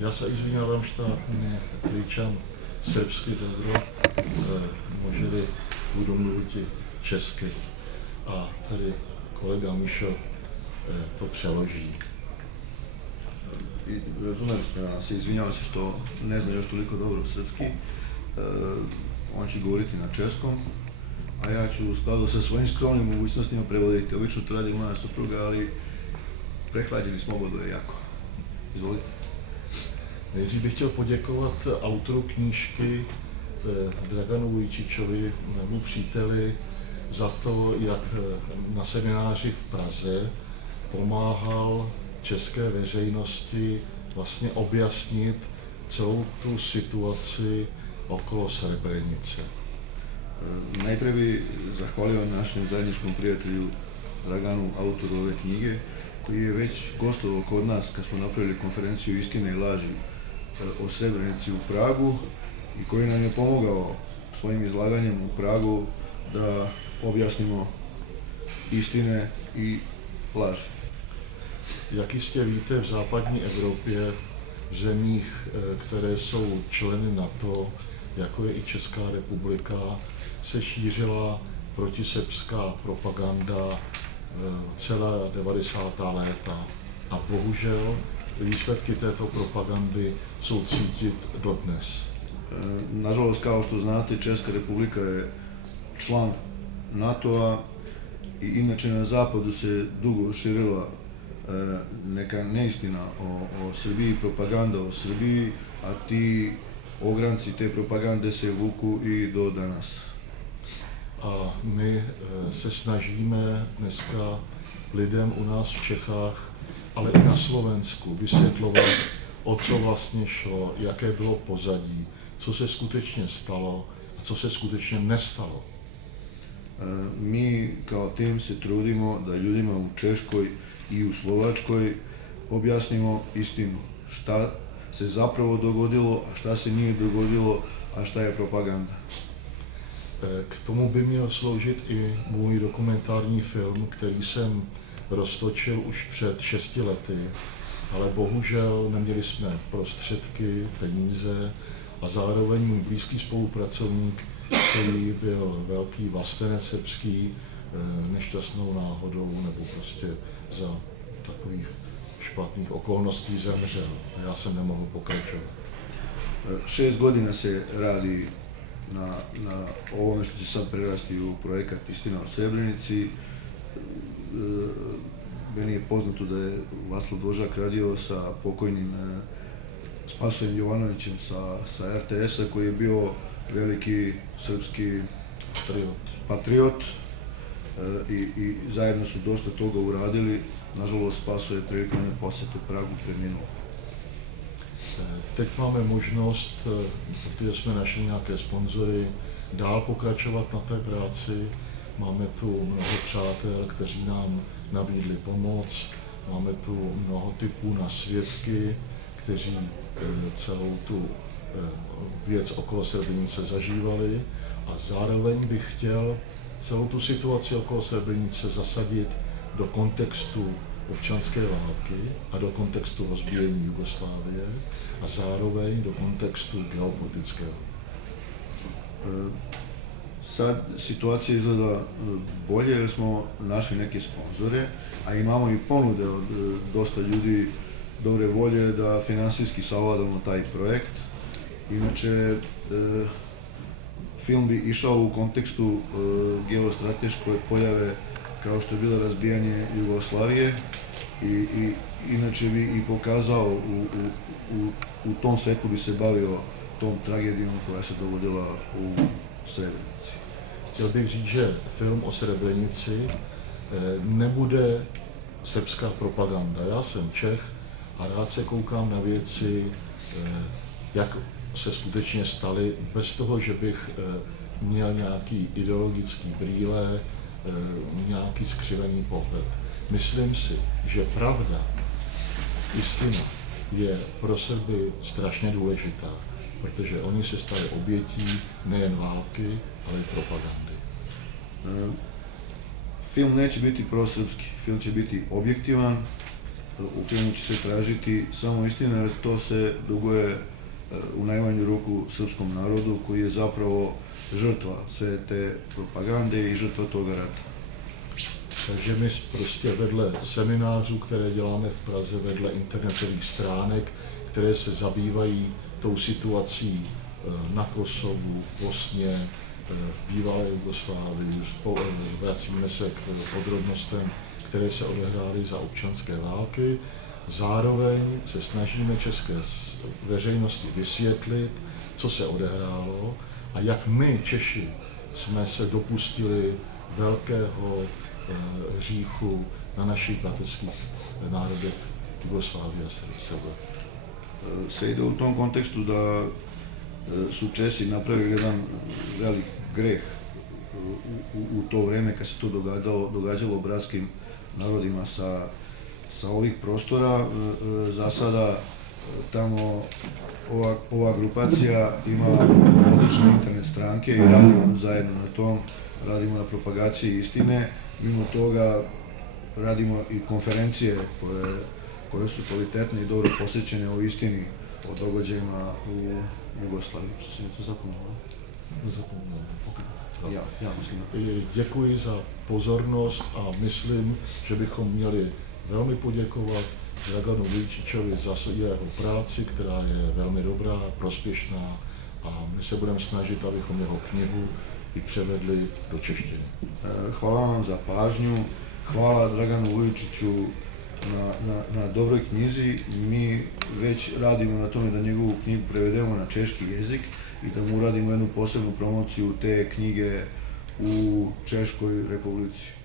Ja sa izvinjavam šta ne pričam srpski dobro, moželi budu mluviti česky. A tady kolega Mišo to přeloží. Razumeli ste nas, izvinjavam se što ne zna još toliko dobro srpski. On će govoriti na českom, a ja ću u skladu sa svojim skromnim mogućnostima prevoditi. Obično to radi moja supruga, ali prehlađeni smo obodvoje jako. Izvolite. Nejdřív bych chtěl poděkovat autoru knížky Draganu Vujčičovi, mému příteli, za to, jak na semináři v Praze pomáhal české veřejnosti vlastně objasnit celou tu situaci okolo Srebrenice. Najpre bi zahvalio našem zajedničkom prijatelju Draganu, autoru ove knjige, koji je već gostovao kod nas kad smo napravili konferenciju Istine i laži o Srebrenici u Pragu i koji nam je pomogao svojim izlaganjem u Pragu da objasnimo istine i laži. Jak jistě víte, v západní Evropě, v zemích, které jsou členy NATO, jako je i Česká republika, se šířila protisrbská propaganda celá 90. léta. A bohužel výsledky této propagandy jsou cítit dodnes. Nažalost, kao što znate, Česka republika je član NATO-a i inače na zapadu se dugo širila neka neistina o Srbiji, propaganda o Srbiji, a ti ogranci te propagande se vuku i do danas. A my se snažíme dneska lidem u nás v Čechách, ale i na Slovensku vysvětlovat, o co vlastně šlo, jaké bylo pozadí, co se skutečně stalo a co se skutečně nestalo. Mi kao tim se trudimo da ljudima u Češkoj i u Slovačkoj objasnimo istinu, šta se zapravo dogodilo, a šta se nije dogodilo, a šta je propaganda. K tomu by měl sloužit i můj dokumentární film, který jsem roztočil už před 6 lety, ale bohužel neměli jsme prostředky, peníze a zároveň můj blízký spolupracovník, který byl velký vlastenec srbský, nešťastnou náhodou nebo prostě za takových špatných okolností zemřel a já jsem nemohl pokračovat. 6 godina se radi na ovome što će sad prerasti u projekat Istina o Srebrenici. Meni je poznato da je Vaslav Dvožak radio sa pokojnim Spasojem Jovanovićem sa RTS-a, koji je bio veliki srpski patriot i zajedno su dosta toga uradili. Nažalost, Spaso je prilikom jedne posete Pragu preminuo. Teď máme možnost, protože jsme našli nějaké sponzory, dál pokračovat na té práci. Máme tu mnoho přátel, kteří nám nabídli pomoc. Máme tu mnoho typů na svědky, kteří celou tu věc okolo Srebrenice zažívali. A zároveň bych chtěl celou tu situaci okolo Srebrenice zasadit do kontextu občanské války a do kontextu rozbíjení Jugoslávie a zároveň do kontextu geopolitického. Sad situacija izgleda bolje jer smo našli neke sponzore, a imamo i ponude od dosta ljudi dobre volje da finansijski savladamo taj projekt. Inače, film bi išao u kontekstu geostrateške pojave kao što je bilo razbijanje Jugoslavije i inače bi i pokazao u tom svetlu bi se bavio tom tragedijom koja se dogodila u Srebrenici. Chtěl bych říct, že film o Srebrenici nebude srbská propaganda. Já jsem Čech a rád se koukám na věci, jak se skutečně staly, bez toho, že bych měl nějaký ideologický brýle, nějaký skřivený pohled. Myslím si, že pravda, istina je pro Srby strašně důležitá, protože oni se stali obětí nejen války, ale i propagandy. Film neće biti prosrpski, film će biti objektivan, U filmu će se tražiti samo istina, jer to se duguje u najmanju ruku srpskom narodu, koji je zapravo žrtva sve te propagande i žrtva toga rata. Takže my prostě vedle seminářů, které děláme v Praze, vedle internetových stránek, které se zabývají tou situací na Kosovu, v Bosně, v bývalé Jugoslávii, vracíme se k podrobnostem, které se odehrály za občanské války. Zároveň se snažíme české veřejnosti vysvětlit, co se odehrálo a jak my, Češi, jsme se dopustili velkého hříchu na našich bratrských národech Jugoslávije a Srbije. Se ide u tom kontekstu da su Česi napravili jedan velik greh u to vreme kad se to događalo bratskim narodima sa ovih prostora. Za sada tamo ova grupacija ima odlične internet stranke i radimo zajedno na tom, radimo na propagaciji istine. Mimo toga radimo i konferencije koje su kvalitetne i dobro posjećene o istini, o događajima u Jugoslaviji. Što si to zapomnilo? Nezapomněl. Okay. Já myslím. Děkuji za pozornost a myslím, že bychom měli velmi poděkovat Draganu Vujčičovi za jeho práci, která je velmi dobrá, prospěšná a my se budeme snažit, abychom jeho knihu i převedli do češtiny. Hvala vam za pažnju, hvala Draganu Vujčiću na dobroj knjizi. Mi već radimo na tome da njegovu knjigu prevedemo na češki jezik i da mu uradimo jednu posebnu promociju te knjige u Češkoj Republici.